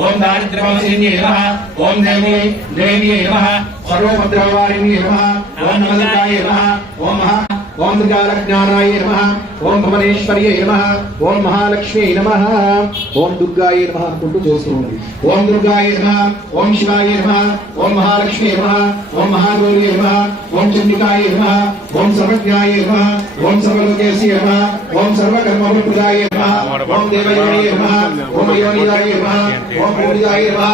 ओम दारिद्र्यमसिन्ये नमः ओम देवी नमः सर्वभद्रवारिण्ये नमः ओम नमस्काराय नमः ओम दुर्गालज्ञानाय नमः ओम भुवनेश्वर्ये नमः ओम महालक्ष्मी नमः ओम दुर्गाय नमः अंटू చేస్తుంది ओम दुर्गाय नमः ओम शिवाय नमः ओम महालक्ष्मी नमः ओम महागौरी नमः ओम चंडिकाय नमः ओम सर्वज्ञाय नमः ओम सर्वलोकेश्वराय नमः ओम सर्वकर्मप्रदाय नमः ओम देवयाय नमः ओम योनिदाय नमः ओम पूजिताय नमः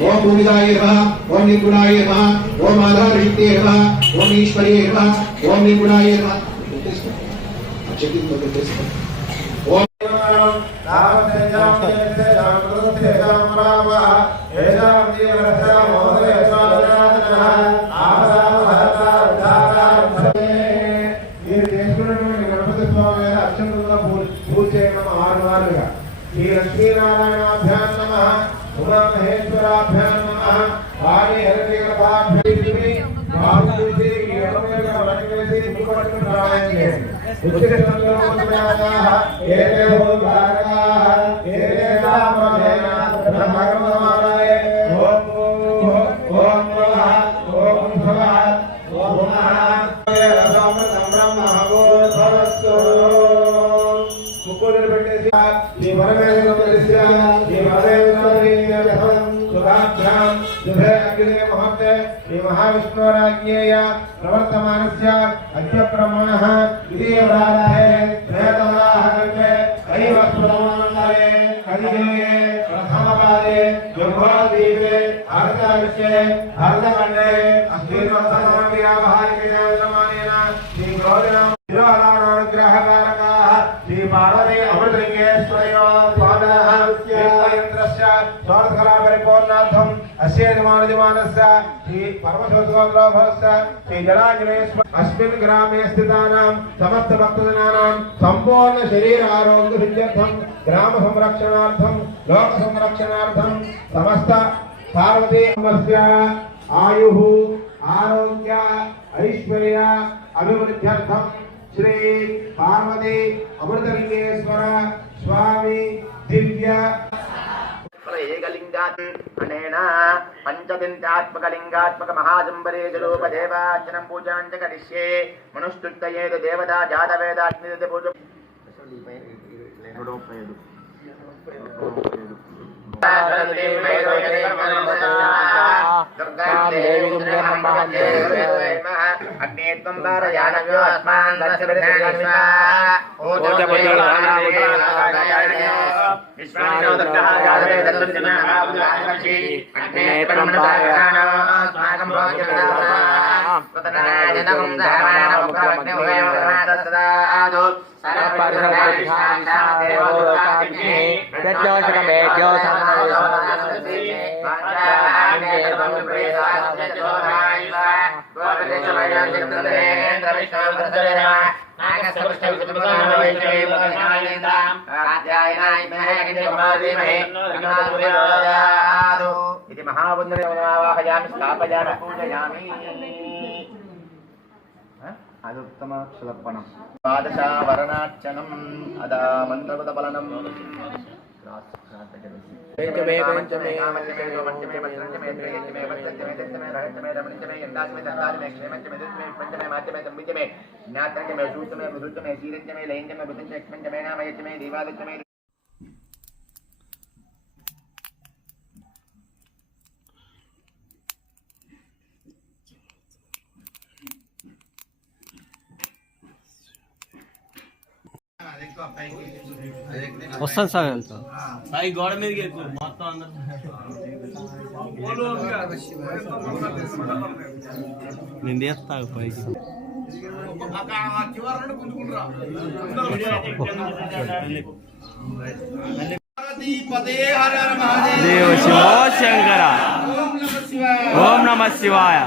ओम पूजिताय नमः ओम निर्गुणाय नमः ओम आधारशक्तिये नमः ओम ईश्वरीये नमः ओम निर्गुणाय नमः ओम लक्ष्मीनारायणाभ्यां नमः उमा महेश्वराभ्यां नमः वाणी हरिकेलाभ्यां महाविष्णुराज्ञेय प्रवर्तमानस्य अद्य ब्रह्मणः विदेवराधे वेदवराह कल्पे कैवस्प्रमण्डले कलियुगे प्रथमपादे योगोदीपे अर्धविषये अर्धखण्डे अस्मिन्वत्सरव्यावहारिकज्ञानसमानेन श्री गौरीनाम विरोधानुग्रहकारकाः श्री पार्वती अमृतलिंगेश्वर्यो स्वामिनः यन्त्रस्य स्वार्थकला परिपूर्णार्थम् अस्य यजमानस्य श्री परमशोधगोत्रस्य श्री जलाञ्जनेश्वर अस्मिन् ग्रामे स्थितानां समस्त भक्तजनानां संपूर्ण शरीर आरोग्य सिद्ध्यर्थं ग्राम संरक्षणार्थं लोक संरक्षणार्थं समस्त पार्वती अम्मस्य आयुः आरोग्य ऐश्वर्य अभिवृद्ध्यर्थं श्री पार्वती अमृतलिंगेश्वर स्वामी दिव्य अनेना पंचदिन्त्यात्मकलिंगात्मक महाजंबरे जलोपदेवार्चनं पूजां च करिष्ये मनुस्तुत्यये देवता जातवेदाग्निदे पूजो अग्नेत्वं वारयानव्यो अस्मान् दर्शविधानविश्वा विश्वानो दत्तः जातवे दत्तञ्जना आबुदानवशी अग्नेत्वं वारयानो अस्माकं भोज्यविदाः प्रतनाजनकं धामानमुखमग्निभूयमादसदादो इति महावन्दनमावाहयामि स्थापयामि पूजयामि अनुत्तमक्षलपणम् द्वादशावरणार्चनम् अदा मन्त्रपदफलनम् వస్తాను సార్ ఎంత సాయి గోడ మీదకి ఎక్కువ మొత్తం అందరూ నేను చేస్తా పైకి దేవ శివ శంకర ఓం నమ శివాయ